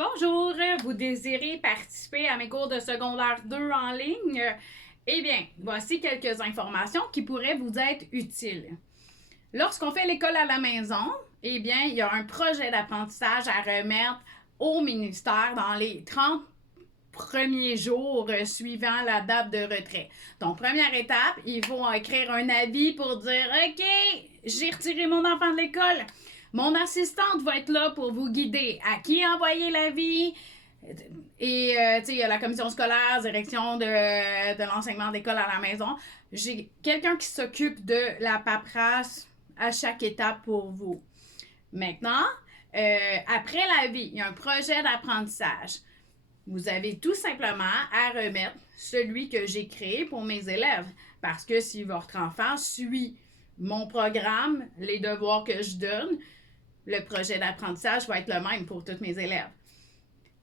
Bonjour, vous désirez participer à mes cours de secondaire 2 en ligne? Eh bien, voici quelques informations qui pourraient vous être utiles. Lorsqu'on fait l'école à la maison, eh bien, il y a un projet d'apprentissage à remettre au ministère dans les 30 premiers jours suivant la date de retrait. Donc, première étape, il faut écrire un avis pour dire « OK, j'ai retiré mon enfant de l'école. Mon assistante va être là pour vous guider. À qui envoyer l'avis? » Et, tu sais, il y a la commission scolaire, direction de l'enseignement d'école à la maison. J'ai quelqu'un qui s'occupe de la paperasse à chaque étape pour vous. Maintenant, après l'avis, il y a un projet d'apprentissage. Vous avez tout simplement à remettre celui que j'ai créé pour mes élèves. Parce que si votre enfant suit mon programme, les devoirs que je donne, le projet d'apprentissage va être le même pour tous mes élèves.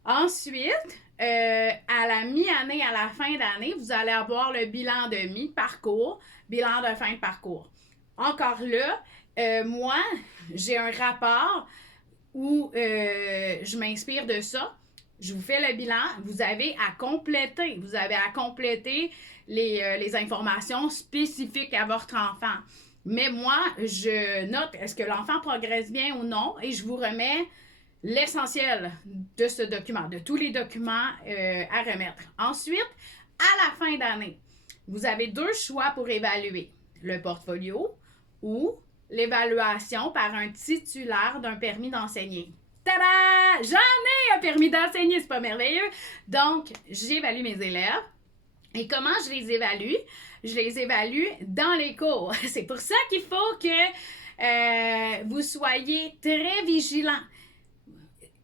Ensuite, à la mi-année, à la fin d'année, vous allez avoir le bilan de mi-parcours, bilan de fin de parcours. Encore là, moi, j'ai un rapport où je m'inspire de ça. Je vous fais le bilan. Vous avez à compléter. Vous avez à compléter les informations spécifiques à votre enfant. Mais moi, je note est-ce que l'enfant progresse bien ou non et je vous remets l'essentiel de ce document, de tous les documents à remettre. Ensuite, à la fin d'année, vous avez deux choix pour évaluer. Le portfolio ou l'évaluation par un titulaire d'un permis d'enseigner. Tada! J'en ai un permis d'enseigner, c'est pas merveilleux? Donc, j'évalue mes élèves. Et comment je les évalue? Je les évalue dans les cours. C'est pour ça qu'il faut que vous soyez très vigilants.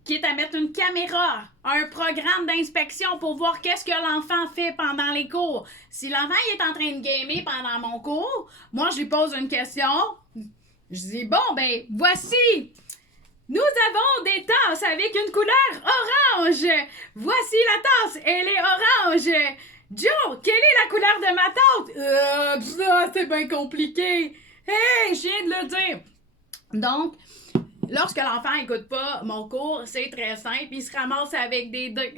Quitte à mettre une caméra, un programme d'inspection pour voir qu'est-ce que l'enfant fait pendant les cours. Si l'enfant est en train de gamer pendant mon cours, moi, je lui pose une question. Je dis, bon, ben, voici, nous avons des tasses avec une couleur orange. Voici la tasse, elle est orange. Joe, quelle est la couleur de ma tarte? Ça, c'est bien compliqué. Hey, je viens de le dire. Donc, lorsque l'enfant n'écoute pas mon cours, c'est très simple, il se ramasse avec des dés.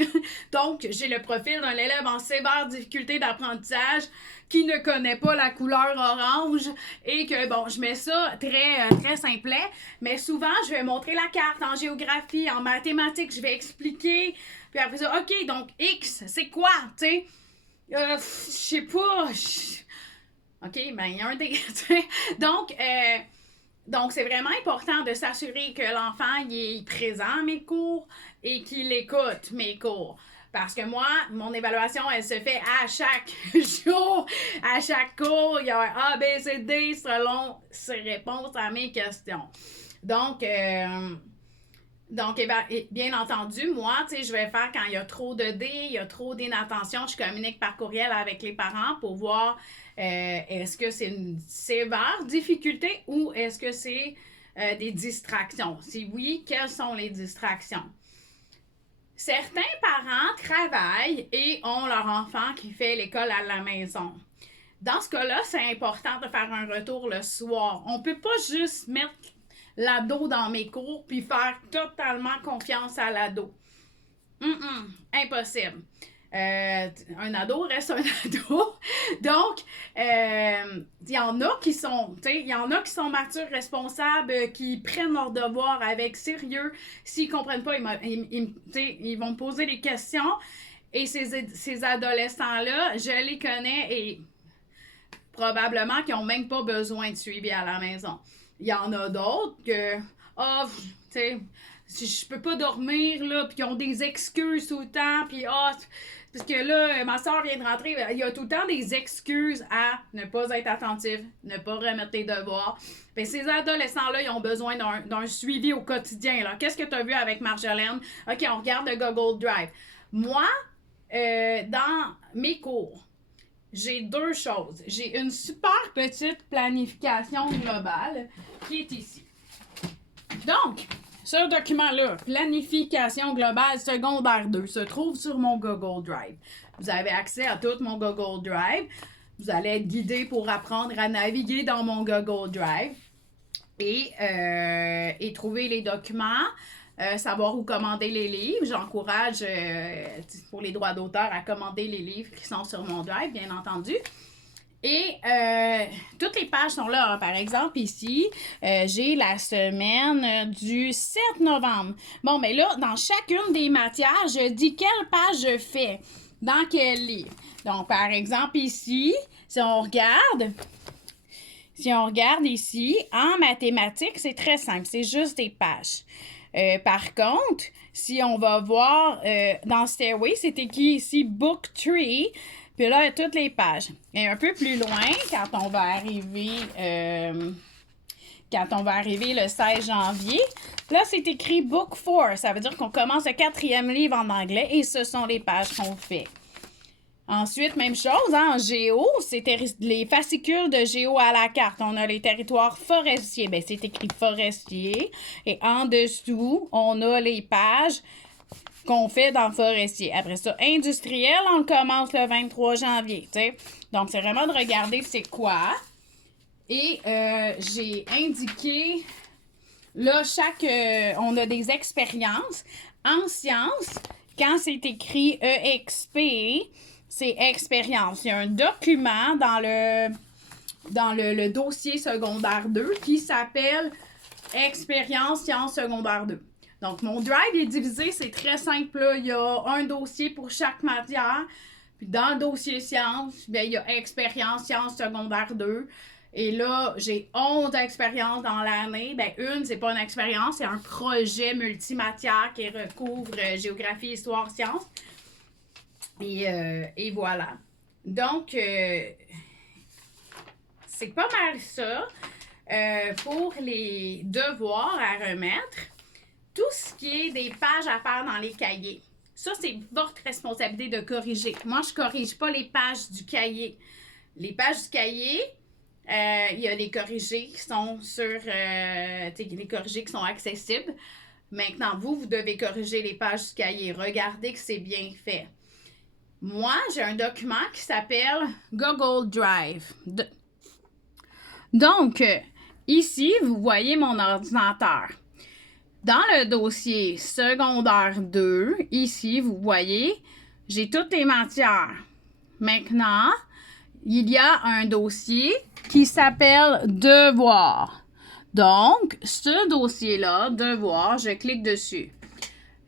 Donc, j'ai le profil d'un élève en sévère difficulté d'apprentissage qui ne connaît pas la couleur orange et que, bon, je mets ça très simplet, mais souvent, je vais montrer la carte en géographie, en mathématiques, je vais expliquer, puis après ça, OK, donc X, c'est quoi, tu sais? Je sais pas. OK, ben, il y a un dé. Donc, c'est vraiment important de s'assurer que l'enfant il est présent à mes cours et qu'il écoute mes cours. Parce que moi, mon évaluation, elle se fait à chaque jour, à chaque cours. Il y a un A, B, C, D selon ses réponses à mes questions. Donc, bien entendu, moi, tu sais, je vais faire quand il y a trop de D, il y a trop d'inattention, je communique par courriel avec les parents pour voir est-ce que c'est une sévère difficulté ou est-ce que c'est des distractions. Si oui, quelles sont les distractions? Certains parents travaillent et ont leur enfant qui fait l'école à la maison. Dans ce cas-là, c'est important de faire un retour le soir. On ne peut pas juste mettre l'ado dans mes cours puis faire totalement confiance à l'ado. Impossible. Un ado reste un ado. Donc, il y en a qui sont, il y en a qui sont matures, responsables, qui prennent leurs devoirs avec sérieux. S'ils comprennent pas, ils vont me poser des questions. Et ces adolescents-là, je les connais et probablement qu'ils n'ont même pas besoin de suivi à la maison. Il y en a d'autres que, tu sais, je peux pas dormir, là, puis ils ont des excuses tout le temps, puis parce que là, ma soeur vient de rentrer, il y a tout le temps des excuses à ne pas être attentif, ne pas remettre tes devoirs. Puis ces adolescents-là, ils ont besoin d'un suivi au quotidien, là. Qu'est-ce que tu as vu avec Marjolaine? OK, on regarde le Google Drive. Moi, dans mes cours, j'ai deux choses. J'ai une super petite planification globale qui est ici. Donc, ce document-là, planification globale secondaire 2, se trouve sur mon Google Drive. Vous avez accès à tout mon Google Drive. Vous allez être guidé pour apprendre à naviguer dans mon Google Drive et trouver les documents. savoir où commander les livres. J'encourage, pour les droits d'auteur, à commander les livres qui sont sur mon Drive, bien entendu. Et toutes les pages sont là. Hein. Par exemple, ici, j'ai la semaine du 7 novembre. Bon, mais là, dans chacune des matières, je dis quelle page je fais, dans quel livre. Donc, par exemple, ici, si on regarde ici, en mathématiques, c'est très simple. C'est juste des pages. Par contre, si on va voir dans Stairway, c'est écrit ici « Book 3 ». Puis là, il y a toutes les pages. Et un peu plus loin, quand on va arriver le 16 janvier, là, c'est écrit Book 4. Ça veut dire qu'on commence le 4e livre en anglais et ce sont les pages qu'on fait. Ensuite, même chose, hein, en géo, c'est les fascicules de géo à la carte. On a les territoires forestiers. Bien, c'est écrit forestier. Et en dessous, on a les pages qu'on fait dans forestier. Après ça, industriel, on commence le 23 janvier, tu sais. Donc, c'est vraiment de regarder c'est quoi. Et j'ai indiqué, là, on a des expériences. En sciences, quand c'est écrit EXP, c'est expérience. Il y a un document dans le dossier secondaire 2 qui s'appelle Expérience sciences secondaire 2. Donc, mon Drive est divisé, c'est très simple. Là. Il y a un dossier pour chaque matière. Puis dans le dossier sciences, bien, il y a expérience sciences secondaire 2. Et là, j'ai 11 expériences dans l'année. Bien, une, c'est pas une expérience, c'est un projet multimatière qui recouvre géographie, histoire, sciences. Et voilà. Donc, c'est pas mal ça pour les devoirs à remettre. Tout ce qui est des pages à faire dans les cahiers, ça, c'est votre responsabilité de corriger. Moi, je ne corrige pas les pages du cahier. Les pages du cahier, il y a des corrigés qui sont les corrigés qui sont accessibles. Maintenant, vous devez corriger les pages du cahier. Regardez que c'est bien fait. Moi, j'ai un document qui s'appelle Google Drive. Donc, ici, vous voyez mon ordinateur. Dans le dossier secondaire 2, ici, vous voyez, j'ai toutes les matières. Maintenant, il y a un dossier qui s'appelle Devoirs. Donc, ce dossier-là, Devoirs, je clique dessus.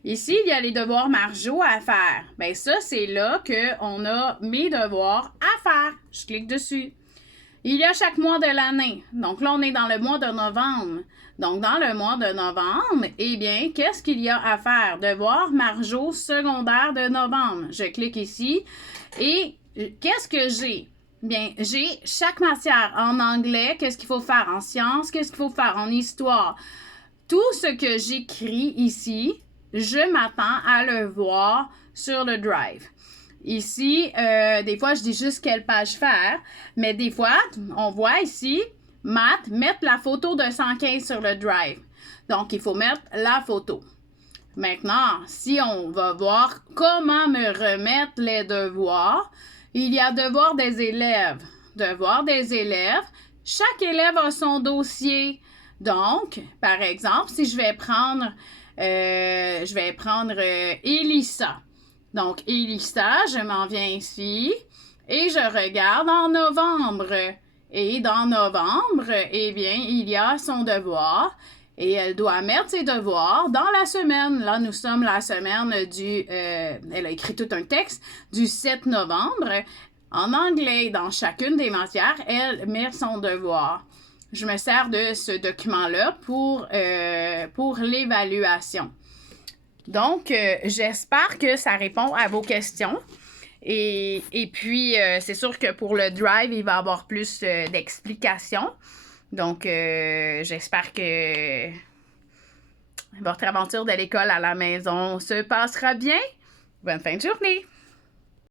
Ici, il y a les devoirs margeaux à faire. Bien, ça, c'est là qu'on a mes devoirs à faire. Je clique dessus. Il y a chaque mois de l'année. Donc là, on est dans le mois de novembre. Donc, dans le mois de novembre, eh bien, qu'est-ce qu'il y a à faire? Devoir margeaux secondaire de novembre. Je clique ici. Et qu'est-ce que j'ai? Bien, j'ai chaque matière en anglais. Qu'est-ce qu'il faut faire en sciences? Qu'est-ce qu'il faut faire en histoire? Tout ce que j'écris ici, je m'attends à le voir sur le Drive. Ici, des fois, je dis juste quelle page faire, mais des fois, on voit ici, maths, mettre la photo de 115 sur le Drive. Donc, il faut mettre la photo. Maintenant, si on va voir comment me remettre les devoirs, il y a devoir des élèves. Devoir des élèves, chaque élève a son dossier. Donc, par exemple, si je vais prendre Elissa. Donc, Elissa, je m'en viens ici et je regarde en novembre. Et dans novembre, eh bien, il y a son devoir et elle doit mettre ses devoirs dans la semaine. Là, nous sommes la semaine elle a écrit tout un texte du 7 novembre. En anglais, dans chacune des matières, elle met son devoir. Je me sers de ce document-là pour l'évaluation. Donc, j'espère que ça répond à vos questions. Et puis, c'est sûr que pour le Drive, il va y avoir plus d'explications. Donc, j'espère que votre aventure de l'école à la maison se passera bien. Bonne fin de journée!